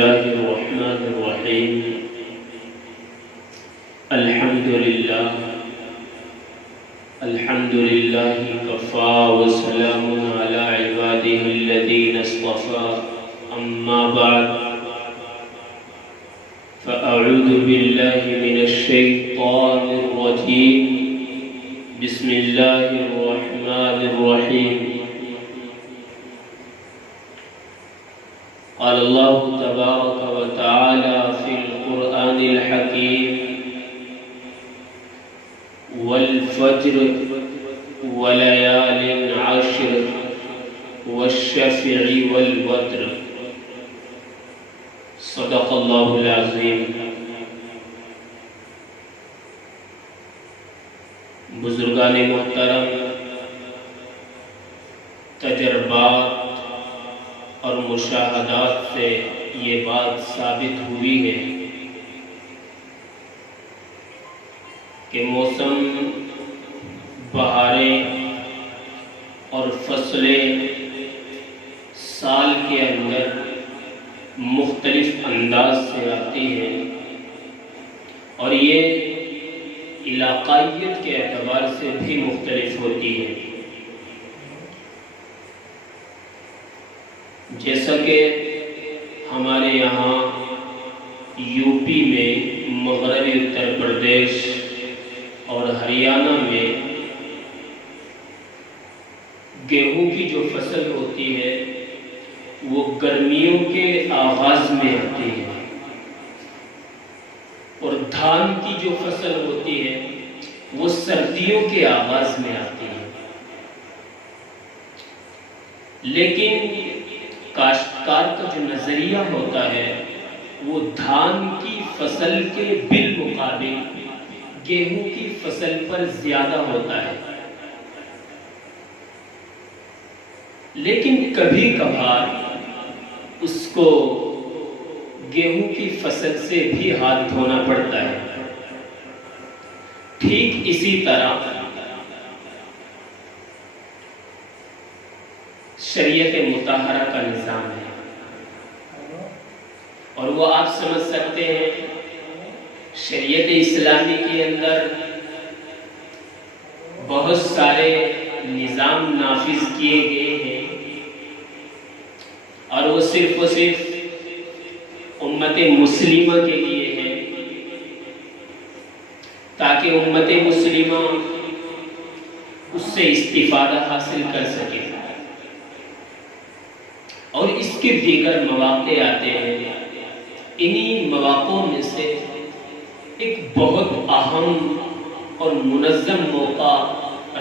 الله الرحمن الرحيم الحمد لله كفى وسلام على عباده الذين اصطفى أما بعد فأعوذ بالله من الشيطان الرجيم بسم الله الرحمن الرحيم قال الله تبارك وتعالى في القرآن الحكيم والفجر وليال عشر والشفع والوتر صدق الله العظيم۔ بزرگان محترم، تجربات اور مشاہدات سے یہ بات ثابت ہوئی ہے کہ موسم بہاریں اور فصلیں سال کے اندر مختلف انداز سے آتی ہیں، اور یہ علاقائیت کے اعتبار سے بھی مختلف ہوتی ہے۔ جیسا کہ ہمارے یہاں یو پی میں، مغربی اتر پردیش اور ہریانہ میں گیہوں کی جو فصل ہوتی ہے وہ گرمیوں کے آغاز میں آتی ہے، اور دھان کی جو فصل ہوتی ہے وہ سردیوں کے آغاز میں آتی ہے۔ لیکن کاشتکار کا جو نظریہ ہوتا ہے وہ دھان کی فصل کے بالمقابل گیہوں کی فصل پر زیادہ ہوتا ہے، لیکن کبھی کبھار اس کو گیہوں کی فصل سے بھی ہاتھ دھونا پڑتا ہے۔ ٹھیک اسی طرح شریعت مطہرہ کا نظام ہے، اور وہ آپ سمجھ سکتے ہیں شریعت اسلامی کے اندر بہت سارے نظام نافذ کیے گئے ہیں، اور وہ صرف امت مسلمہ کے لیے ہے، تاکہ امت مسلمہ اس سے استفادہ حاصل کر سکے۔ اور اس کے دیگر مواقع آتے ہیں، انہی مواقعوں میں سے ایک بہت اہم اور منظم موقع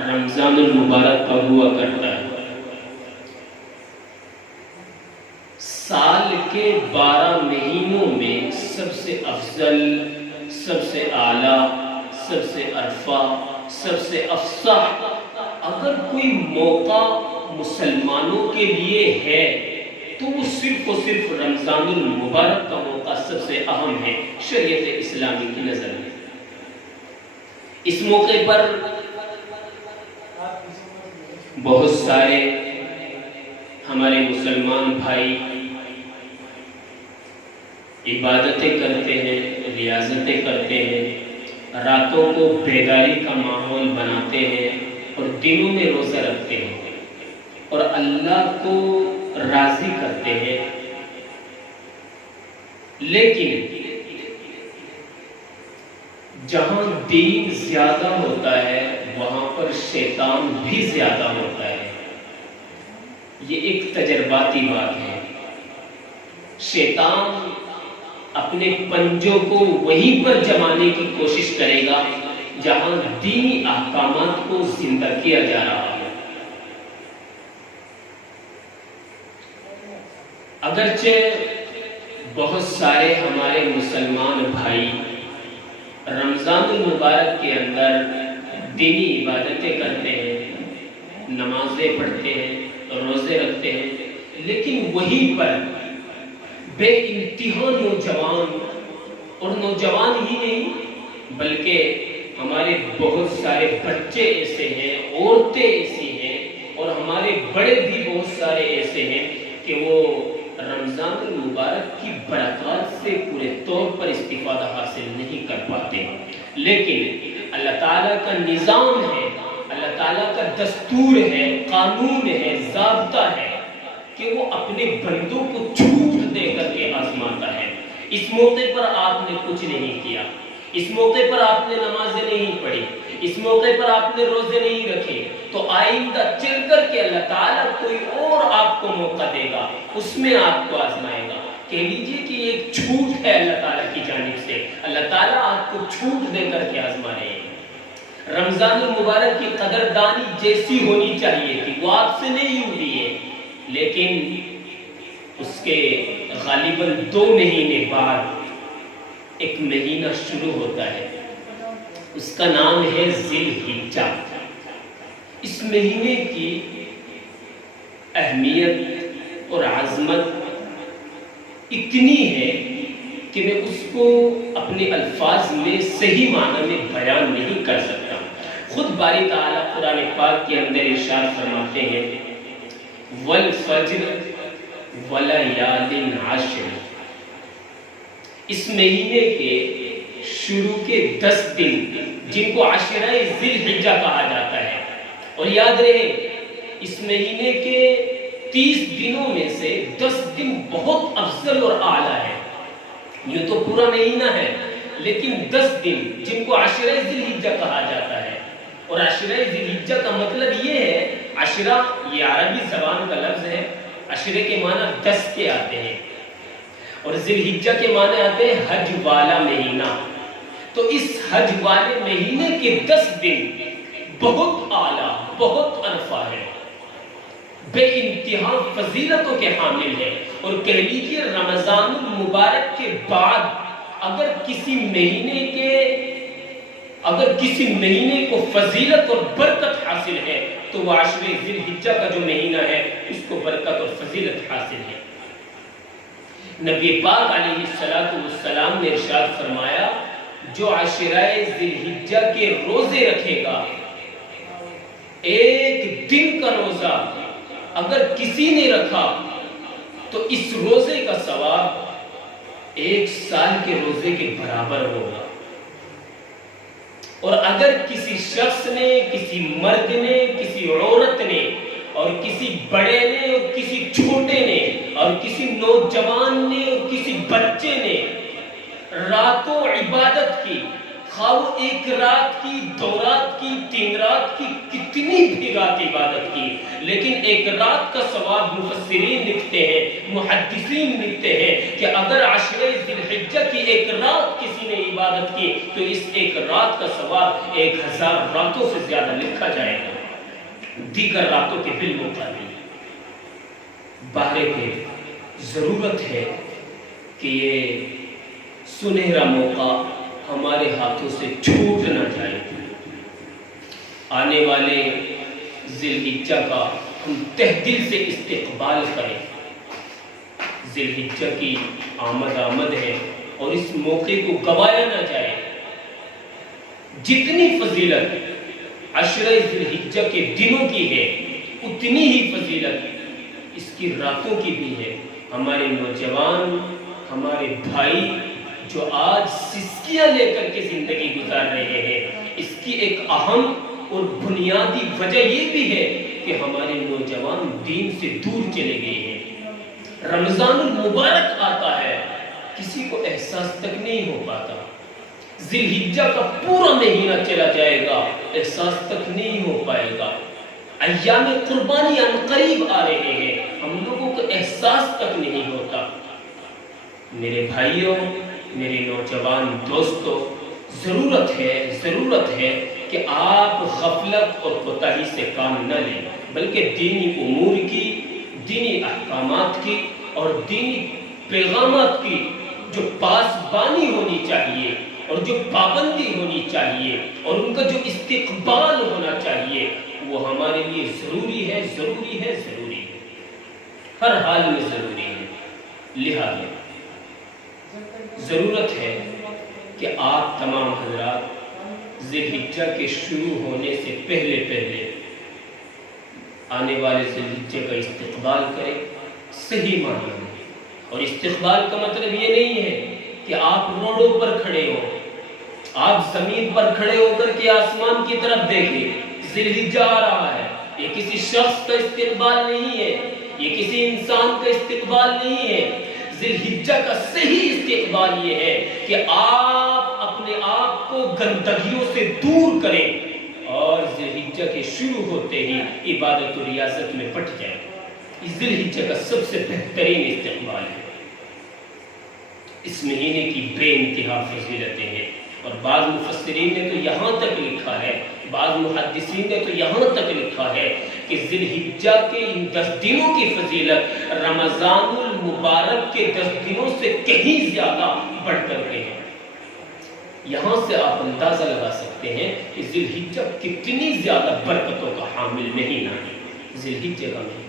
رمضان المبارک کا ہوا کرتا ہے۔ سال کے 12 مہینوں میں سب سے افضل، سب سے اعلیٰ، سب سے ارفع، سب سے افصح اگر کوئی موقع مسلمانوں کے لیے ہے تو وہ صرف و صرف رمضان المبارک کا موقع سب سے اہم ہے شریعت اسلامی کی نظر میں۔ اس موقع پر بہت سارے ہمارے مسلمان بھائی عبادتیں کرتے ہیں، ریاضتیں کرتے ہیں، راتوں کو بیداری کا ماحول بناتے ہیں اور دنوں میں روزہ رکھتے ہیں اور اللہ کو راضی کرتے ہیں۔ لیکن جہاں دین زیادہ ہوتا ہے وہاں پر شیطان بھی زیادہ ہوتا ہے۔ یہ ایک تجرباتی بات ہے۔ شیطان اپنے پنجوں کو وہیں پر جمانے کی کوشش کرے گا جہاں دینی احکامات کو زندہ کیا جا رہا ہے۔ اگرچہ بہت سارے ہمارے مسلمان بھائی رمضان المبارک کے اندر دینی عبادتیں کرتے ہیں، نمازیں پڑھتے ہیں، روزے رکھتے ہیں، لیکن وہیں پر بے انتہا نوجوان، اور نوجوان ہی نہیں بلکہ ہمارے بہت سارے بچے ایسے ہیں، عورتیں ایسی ہیں، اور ہمارے بڑے بھی بہت سارے ایسے ہیں کہ وہ رمضان المبارک کی برکات سے پورے طور پر استفادہ حاصل نہیں کر پاتے، لیکن اللہ تعالیٰ کا نظام ہے، اللہ تعالیٰ کا دستور ہے، قانون ہے، ضابطہ ہے کہ وہ اپنے بندوں کو چھوٹ دے کر کے آزماتا ہے۔ اس موقع پر آپ نے کچھ نہیں کیا، اس موقع پر آپ نے نمازیں نہیں پڑھی، اس موقع پر آپ نے روزے نہیں رکھے، تو آئندہ چل کر کے اللہ تعالیٰ کوئی اور آپ کو موقع دے گا، اس میں آپ کو آزمائے گا۔ کہہ لیجئے کہ یہ ایک چھوٹ ہے اللہ تعالیٰ کی جانب سے، اللہ تعالیٰ آپ کو چھوٹ دے کر کے آزما رہے ہیں۔ رمضان المبارک کی قدردانی جیسی ہونی چاہیے تھی وہ آپ سے نہیں ہوئی ہے، لیکن اس کے غالباً 2 مہینے بعد ایک مہینہ شروع ہوتا ہے، اس کا نام ہے ذی الحجہ۔ اس مہینے کی اہمیت اور عظمت اتنی ہے کہ میں اس کو اپنے الفاظ میں صحیح معنی میں بیان نہیں کر سکتا۔ خود باری تعالیٰ قرآن پاک کے اندر ارشاد فرماتے ہیں وَالْفَجْرِ وَلَيَالٍ عَشْرٍ۔ اس مہینے کے شروع کے 10 دن جن کو عشرہ ذی الحجہ کہا جاتا ہے، اور یاد رہے اس مہینے کے 30 دنوں میں سے 10 دن بہت افضل اور اعلیٰ ہے۔ یہ تو پورا مہینہ ہے، لیکن 10 دن جن کو عشرہ ذی الحجہ کہا جاتا ہے، اور عشرہ ذی الحجہ کا مطلب یہ ہے، عشرہ یہ عربی زبان کا لفظ ہے، عشرے کے معنی 10 کے آتے ہیں، اور ذی الحجہ کے معنی آتے ہیں حج والا مہینہ۔ تو اس حج والے مہینے کے 10 دن بہت اعلیٰ، بہت عرفہ ہے، بے انتہا فضیلتوں کے حامل ہے۔ اور کہہ لیجیے رمضان المبارک کے بعد اگر کسی مہینے کو فضیلت اور برکت حاصل ہے تو وہ عشرہ ذی الحجہ کا جو مہینہ ہے اس کو برکت اور فضیلت حاصل ہے۔ نبی پاک علیہ السلام نے ارشاد فرمایا جو عشرہ ذی الحجہ کے روزے رکھے گا، ایک دن کا روزہ اگر کسی نے رکھا تو اس روزے کا ثواب 1 سال کے روزے کے برابر ہوگا، اور اگر کسی شخص نے، کسی مرد نے، کسی عورت نے، اور کسی بڑے نے اور کسی چھوٹے نے، اور کسی نوجوان نے اور کسی بچے نے راتوں عبادت کی، خواہ وہ 1 رات کی، 2 رات کی، 3 رات کی، کتنی بھی رات عبادت کی، لیکن 1 رات کا ثواب مفسرین لکھتے ہیں، محدثین لکھتے ہیں کہ اگر عشرہ ذی الحجہ کی 1 رات کسی نے عبادت کی تو اس 1 رات کا ثواب 1000 راتوں سے زیادہ لکھا جائے گا دیگر راتوں کے بالمقابل۔ بہرحال ضرورت ہے کہ یہ سنہرا موقع ہمارے ہاتھوں سے چھوٹ نہ جائے۔ آنے والے ذی الحجہ کا ہم تہ دل سے استقبال کریں۔ ذی الحجہ کی آمد ہے اور اس موقع کو گوایا نہ جائے۔ جتنی فضیلت عشرہ ذی الحجہ کے دنوں کی ہے اتنی ہی فضیلت اس کی راتوں کی بھی ہے۔ ہمارے نوجوان، ہمارے بھائی جو آج سسکیاں لے کر کے زندگی گزار رہے ہیں، اس کی ایک اہم اور بنیادی وجہ یہ بھی ہے کہ ہمارے نوجوان دین سے دور چلے گئے ہیں۔ رمضان المبارک آتا ہے، کسی کو احساس تک نہیں ہو پاتا۔ ذی الحجہ کا پورا مہینہ چلا جائے گا، احساس تک نہیں ہو پائے گا۔ ایام قربانی عنقریب آ رہے ہیں، ہم لوگوں کو احساس تک نہیں ہوتا۔ میرے بھائیوں، میرے نوجوان دوستو، ضرورت ہے کہ آپ غفلت اور کوتاہی سے کام نہ لیں، بلکہ دینی امور کی، دینی احکامات کی اور دینی پیغامات کی جو پاسبانی ہونی چاہیے اور جو پابندی ہونی چاہیے اور ان کا جو استقبال ہونا چاہیے وہ ہمارے لیے ضروری ہے، ہر حال میں ضروری ہے۔ لہذا ضرورت ہے کہ آپ تمام حضرات ذی الحجہ کے شروع ہونے سے پہلے آنے والے ذی الحجہ کا استقبال کریں، صحیح معنی میں اور استقبال کا مطلب یہ نہیں ہے کہ آپ روڈوں پر کھڑے ہو، آپ زمین پر کھڑے ہو کر کے آسمان کی طرف دیکھیں، ذی الحجہ آ رہا ہے۔ یہ کسی شخص کا استقبال نہیں ہے، یہ کسی انسان کا استقبال نہیں ہے۔ ذی الحجہ کا صحیح استقبال یہ ہے کہ آپ اپنے آپ کو گندگیوں سے دور کریں اور ذی الحجہ کے شروع ہوتے ہی عبادت و ریاضت میں پٹ جائیں۔ ذی الحجہ کا سب سے بہترین استقبال ہے۔ اس مہینے کی بے انتہا فضیلتیں ہیں، اور بعض مفسرین نے تو یہاں تک لکھا ہے، بعض محدثین نے تو یہاں تک لکھا ہے کہ ذی الحجہ کے ان 10 دنوں کی فضیلت رمضان المبارک کے 10 دنوں سے کہیں زیادہ بڑھ کر کے ہے۔ یہاں سے آپ اندازہ لگا سکتے ہیں کہ ذی الحجہ کتنی زیادہ برکتوں کا حامل مہینہ ہے۔ ذی الحجہ کا مہینہ